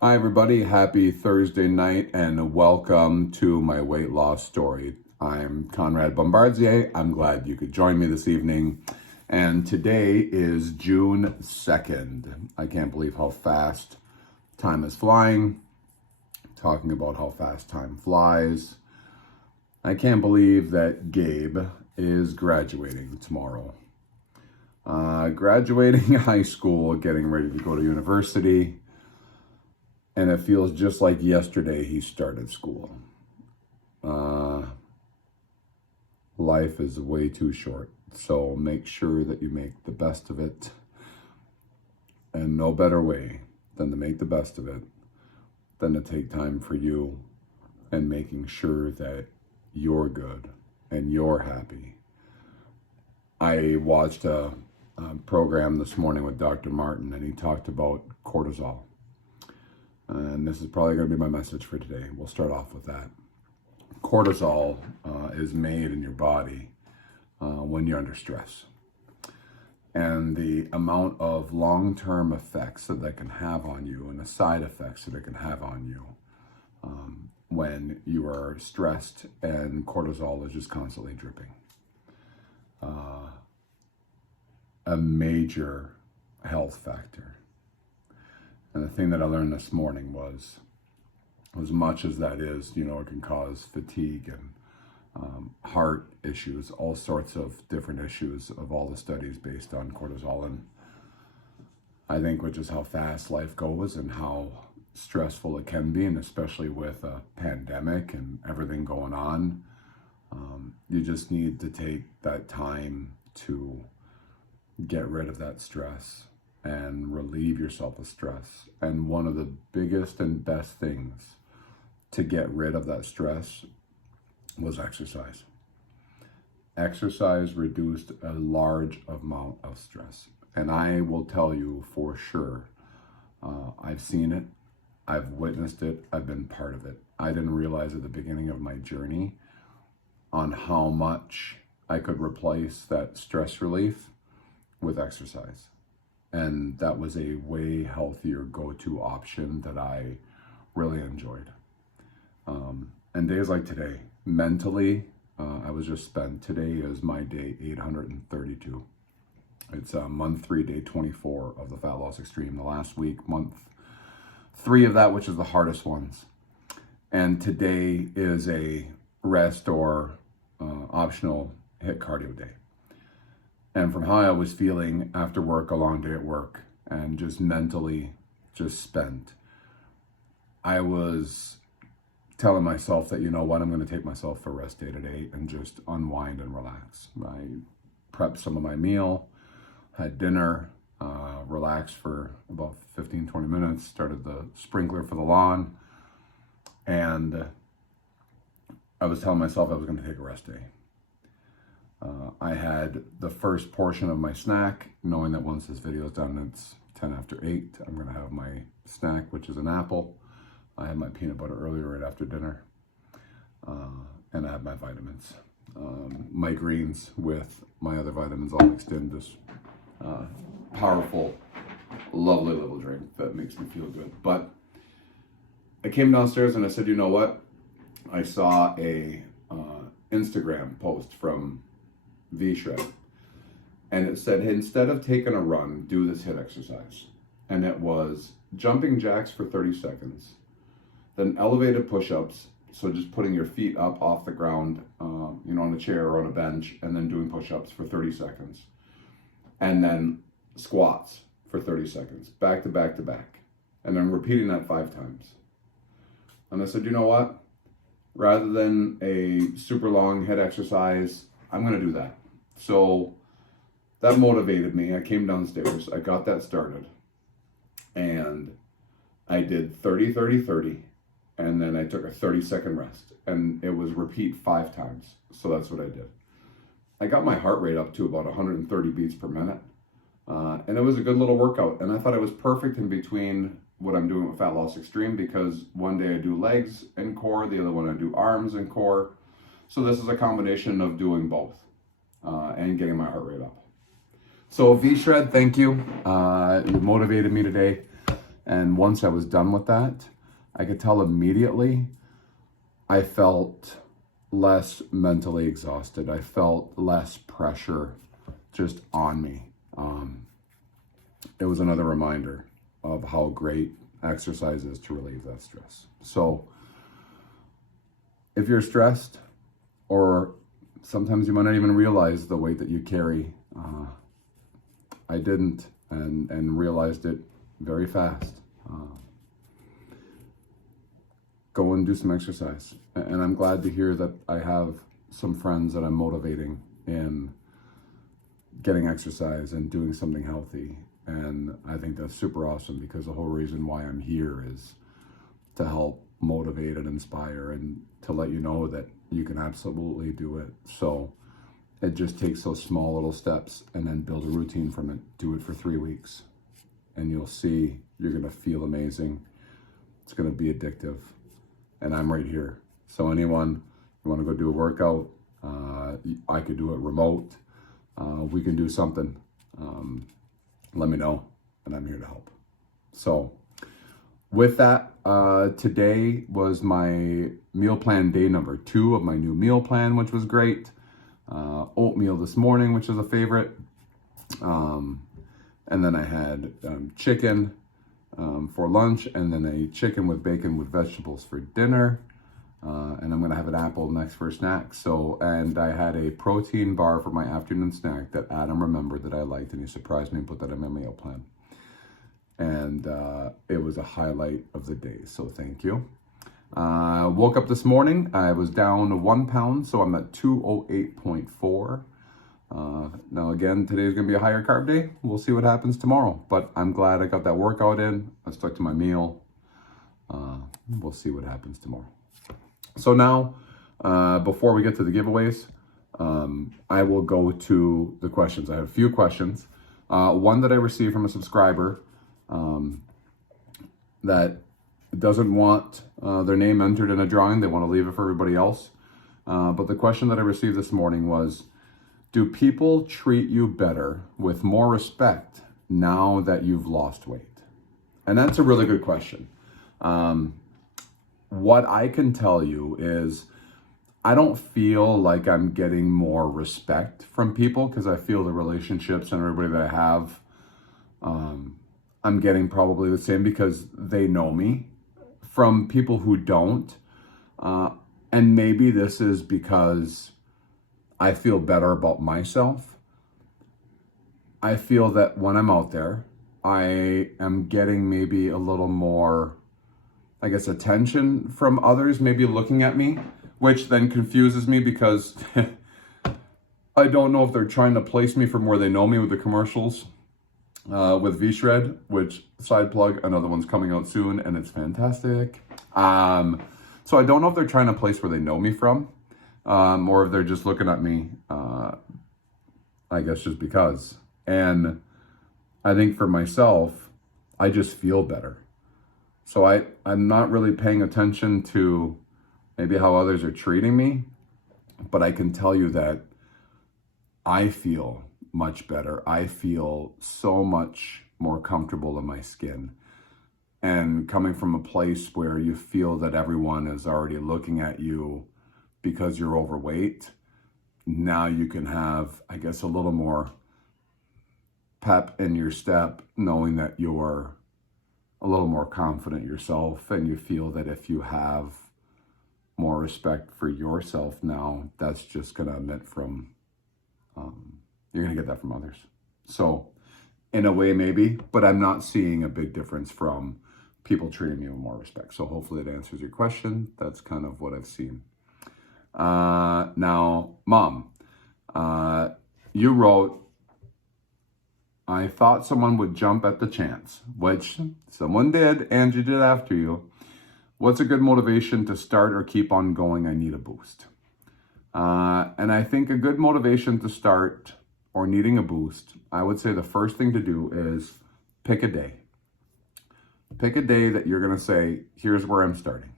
Hi everybody, happy Thursday night and welcome to my weight loss story. I'm Conrad Bombardier. I'm glad you could join me this evening. And today is June 2nd. I can't believe how fast time is flying. Talking about how fast time flies. I can't believe that Gabe is graduating tomorrow. Graduating high school, getting ready to go to university. And it feels just like yesterday he started school. Life is way too short. So make sure that you make the best of it. And no better way than to make the best of it than to take time for you and making sure that you're good and you're happy. I watched a program this morning with Dr. Martin, and he talked about cortisol. And this is probably going to be my message for today. We'll start off with that. Cortisol is made in your body when you're under stress. And the amount of long-term effects that can have on you and the side effects that it can have on you when you are stressed and cortisol is just constantly dripping. A major health factor. And the thing that I learned this morning was, as much as that is, it can cause fatigue and heart issues, all sorts of different issues of all the studies based on cortisol. And I think with just how fast life goes and how stressful it can be, and especially with a pandemic and everything going on, you just need to take that time to get rid of that stress and relieve yourself of stress. And one of the biggest and best things to get rid of that stress was exercise. Exercise reduced a large amount of stress. And I will tell you for sure, I've seen it, I've witnessed it, I've been part of it. I didn't realize at the beginning of my journey on how much I could replace that stress relief with exercise. And that was a way healthier go-to option that I really enjoyed. And days like today, mentally, I was just spent. Today is my day 832. It's month 3, day 24 of the Fat Loss Extreme. The last week, month 3 of that, which is the hardest ones. And today is a rest or optional HIIT cardio day. And from how I was feeling after work, a long day at work, and just mentally just spent, I was telling myself that, I'm going to take myself for a rest day today and just unwind and relax. I prepped some of my meal, had dinner, relaxed for about 15, 20 minutes, started the sprinkler for the lawn, and I was telling myself I was going to take a rest day. I had the first portion of my snack, knowing that once this video is done, it's 10 after 8. I'm going to have my snack, which is an apple. I had my peanut butter earlier right after dinner. And I have my vitamins. My greens with my other vitamins all mixed in. This powerful, lovely little drink that makes me feel good. But I came downstairs and I said, you know what? I saw a Instagram post from VShred, and it said, hey, instead of taking a run, do this HIIT exercise. And it was jumping jacks for 30 seconds, then elevated push-ups, so just putting your feet up off the ground, on a chair or on a bench, and then doing push-ups for 30 seconds, and then squats for 30 seconds, back to back to back, and then repeating that 5 times. And I said, you know what? Rather than a super long HIIT exercise, I'm going to do that. So that motivated me. I came downstairs, I got that started, and I did 30, 30, 30, and then I took a 30-second rest, and it was repeat 5 times. So that's what I did. I got my heart rate up to about 130 beats per minute, and it was a good little workout, and I thought it was perfect in between what I'm doing with Fat Loss Extreme, because one day I do legs and core, the other one I do arms and core. So this is a combination of doing both and getting my heart rate up. So VShred, thank you. You motivated me today. And once I was done with that, I could tell immediately I felt less mentally exhausted. I felt less pressure just on me. It was another reminder of how great exercise is to relieve that stress. So if you're stressed, or sometimes you might not even realize the weight that you carry, I didn't, and realized it very fast. Go and do some exercise. And I'm glad to hear that I have some friends that I'm motivating in getting exercise and doing something healthy. And I think that's super awesome, because the whole reason why I'm here is to help motivate and inspire and to let you know that you can absolutely do it. So it just takes those small little steps, and then build a routine from it. Do it for 3 weeks and you'll see you're going to feel amazing. It's going to be addictive. And I'm right here. So anyone, you want to go do a workout, I could do it remote. We can do something. Let me know, and I'm here to help. So with that, today was my meal plan day number 2 of my new meal plan, which was great. Oatmeal this morning, which is a favorite. And then I had chicken for lunch, and then a chicken with bacon with vegetables for dinner. And I'm gonna have an apple next for a snack. So, and I had a protein bar for my afternoon snack that Adam remembered that I liked, and he surprised me and put that in my meal plan. And it was a highlight of the day, so thank you. Woke up this morning, I was down 1 pound, so I'm at 208.4. Now again, today's gonna be a higher carb day. We'll see what happens tomorrow, but I'm glad I got that workout in. I stuck to my meal. We'll see what happens tomorrow. So now, before we get to the giveaways, I will go to the questions. I have a few questions. One that I received from a subscriber that doesn't want their name entered in a drawing. They want to leave it for everybody else. But the question that I received this morning was, do people treat you better with more respect now that you've lost weight? And that's a really good question. What I can tell you is I don't feel like I'm getting more respect from people, because I feel the relationships and everybody that I have, I'm getting probably the same because they know me. From people who don't, and maybe this is because I feel better about myself. I feel that when I'm out there, I am getting maybe a little more, I guess, attention from others, maybe looking at me, which then confuses me, because I don't know if they're trying to place me from where they know me with the commercials with VShred, which, side plug, another one's coming out soon and it's fantastic. So I don't know if they're trying to place where they know me from, or if they're just looking at me, I guess just because. And I think for myself, I just feel better. So I'm not really paying attention to maybe how others are treating me, but I can tell you that I feel much better. I feel so much more comfortable in my skin. And coming from a place where you feel that everyone is already looking at you because you're overweight, now you can have, I guess, a little more pep in your step, knowing that you're a little more confident yourself, and you feel that if you have more respect for yourself now, that's just going to emit from, you're going to get that from others. So in a way, maybe, but I'm not seeing a big difference from people treating me with more respect. So hopefully that answers your question. That's kind of what I've seen. Now, Mom, you wrote, I thought someone would jump at the chance, which someone did, and you did after you. What's a good motivation to start or keep on going? I need a boost. And I think a good motivation to start or needing a boost, I would say the first thing to do is pick a day. Pick a day that you're going to say, here's where I'm starting.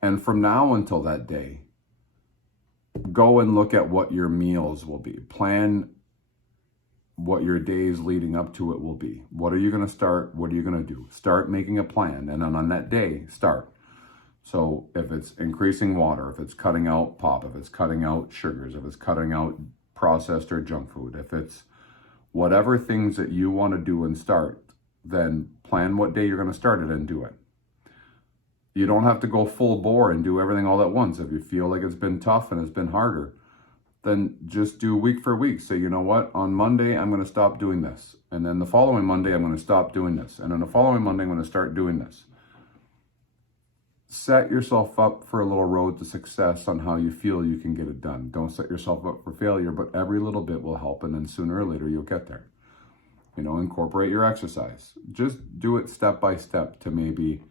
And from now until that day, go and look at what your meals will be. Plan what your days leading up to it will be. What are you going to start? What are you going to do? Start making a plan, and then on that day, start. So if it's increasing water, if it's cutting out pop, if it's cutting out sugars, if it's cutting out processed or junk food, if it's whatever things that you want to do and start, then plan what day you're going to start it and do it. You don't have to go full bore and do everything all at once. If you feel like it's been tough and it's been harder, then just do week for week. Say, you know what, on Monday, I'm going to stop doing this. And then the following Monday, I'm going to stop doing this. And then the following Monday, I'm going to start doing this. Set yourself up for a little road to success on how you feel you can get it done. Don't set yourself up for failure, but every little bit will help. And then sooner or later, you'll get there. You know, incorporate your exercise. Just do it step by step to maybe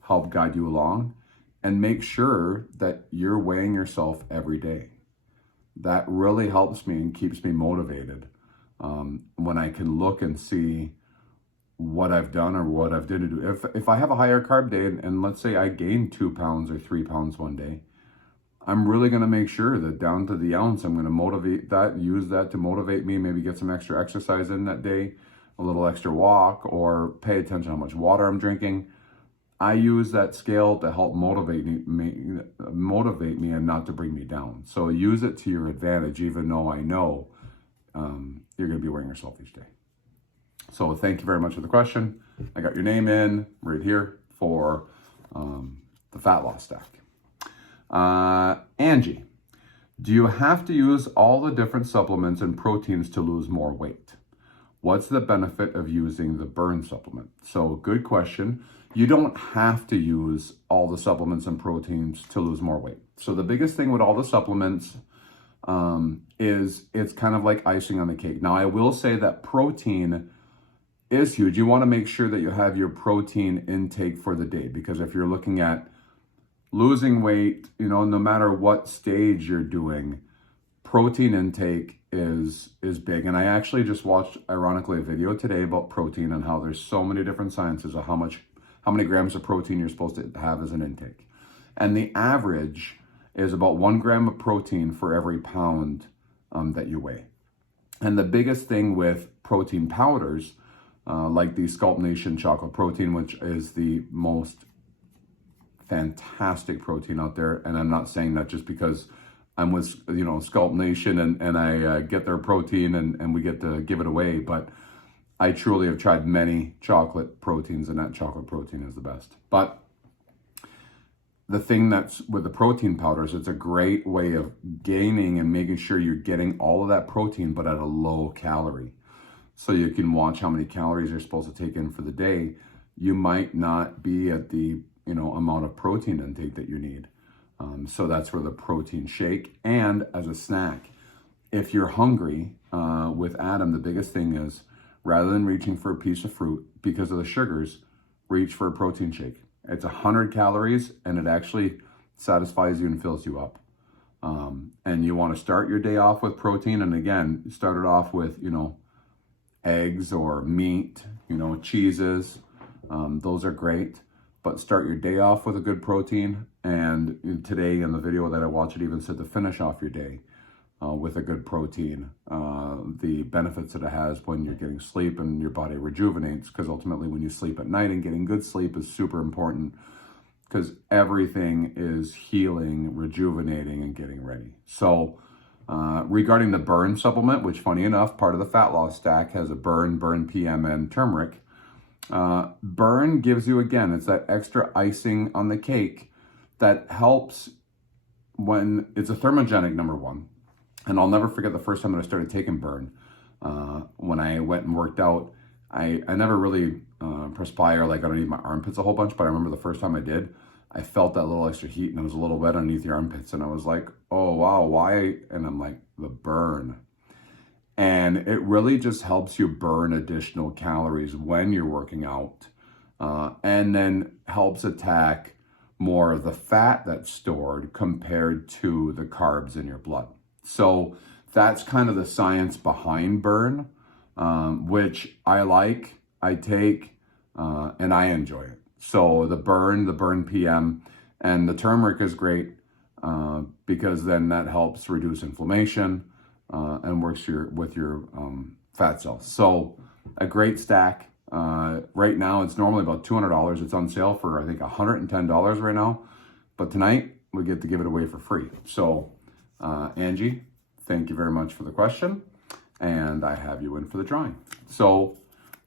help guide you along. And make sure that you're weighing yourself every day. That really helps me and keeps me motivated when I can look and see what I've done or what I've did to do. If I have a higher carb day and let's say I gain 2 pounds or 3 pounds one day, I'm really going to make sure that down to the ounce, I'm going to motivate that, use that to motivate me, maybe get some extra exercise in that day, a little extra walk, or pay attention how much water I'm drinking. I use that scale to help motivate me and not to bring me down. So use it to your advantage, even though I know you're going to be weighing yourself each day. So thank you very much for the question. I got your name in right here for the fat loss stack. Angie, do you have to use all the different supplements and proteins to lose more weight? What's the benefit of using the burn supplement? So good question. You don't have to use all the supplements and proteins to lose more weight. So the biggest thing with all the supplements is it's kind of like icing on the cake. Now, I will say that protein is huge. You want to make sure that you have your protein intake for the day, because if you're looking at losing weight, you know, no matter what stage you're doing, protein intake is big. And I actually just watched, ironically, a video today about protein and how there's so many different sciences of how many grams of protein you're supposed to have as an intake. And the average is about 1 gram of protein for every pound that you weigh. And the biggest thing with protein powders, like the Sculptnation chocolate protein, which is the most fantastic protein out there. And I'm not saying that just because I'm with, you know, Sculptnation and I get their protein and we get to give it away, but I truly have tried many chocolate proteins, and that chocolate protein is the best. But the thing that's with the protein powders, it's a great way of gaining and making sure you're getting all of that protein, but at a low calorie. So you can watch how many calories you're supposed to take in for the day. You might not be at the, you know, amount of protein intake that you need. So that's where the protein shake. And as a snack, if you're hungry, with Adam, the biggest thing is, rather than reaching for a piece of fruit because of the sugars, reach for a protein shake. It's 100 calories and it actually satisfies you and fills you up. And you want to start your day off with protein. And again, start it off with, you know, eggs or meat, you know, cheeses. Those are great. But start your day off with a good protein. And today in the video that I watched, it even said to finish off your day with a good protein. The benefits that it has when you're getting sleep and your body rejuvenates, because ultimately when you sleep at night, and getting good sleep is super important because everything is healing, rejuvenating, and getting ready. So regarding the burn supplement, which funny enough, part of the fat loss stack has a burn PM, and turmeric. Burn gives you, again, it's that extra icing on the cake that helps when it's a thermogenic, number one. And I'll never forget the first time that I started taking burn. When I went and worked out, I never really perspire like underneath my armpits a whole bunch, but I remember the first time I did, I felt that little extra heat and it was a little wet underneath the armpits. And I was like, oh, wow, why? And I'm like, the burn. And it really just helps you burn additional calories when you're working out, and then helps attack more of the fat that's stored compared to the carbs in your blood. So that's kind of the science behind burn, which I like, I take, and I enjoy it. So the burn PM, and the turmeric is great because then that helps reduce inflammation and works with your fat cells. So a great stack. Right now, it's normally about $200. It's on sale for, I think, $110 right now. But tonight, we get to give it away for free. So, Angie, thank you very much for the question. And I have you in for the drawing. So,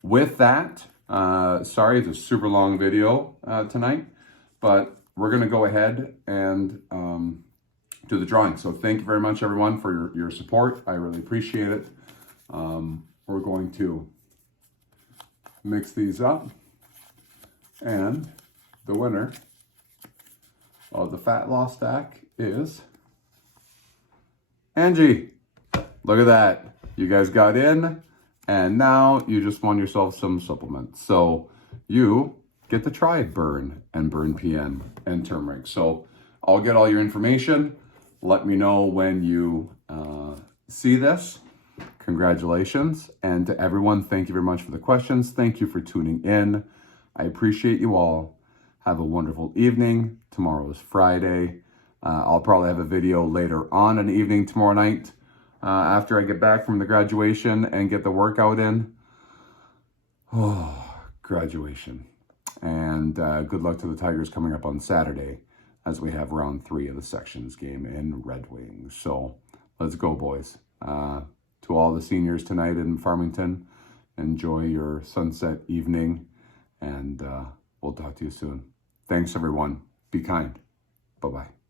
with that, sorry, it's a super long video tonight. But we're going to go ahead and do the drawing. So, thank you very much, everyone, for your support. I really appreciate it. We're going to mix these up, and the winner of the fat loss stack is Angie. Look at that. You guys got in, and now you just won yourself some supplements. So you get to try Burn and Burn PN and turmeric. So I'll get all your information. Let me know when you see this. Congratulations. And to everyone, thank you very much for the questions. Thank you for tuning in. I appreciate you all. Have a wonderful evening. Tomorrow is Friday. I'll probably have a video later on in the evening tomorrow night after I get back from the graduation and get the workout in. Oh, graduation. And good luck to the Tigers coming up on Saturday as we have round 3 of the sections game in Red Wings. So let's go, boys. To all the seniors tonight in Farmington, enjoy your sunset evening, and we'll talk to you soon. Thanks, everyone. Be kind. Bye-bye.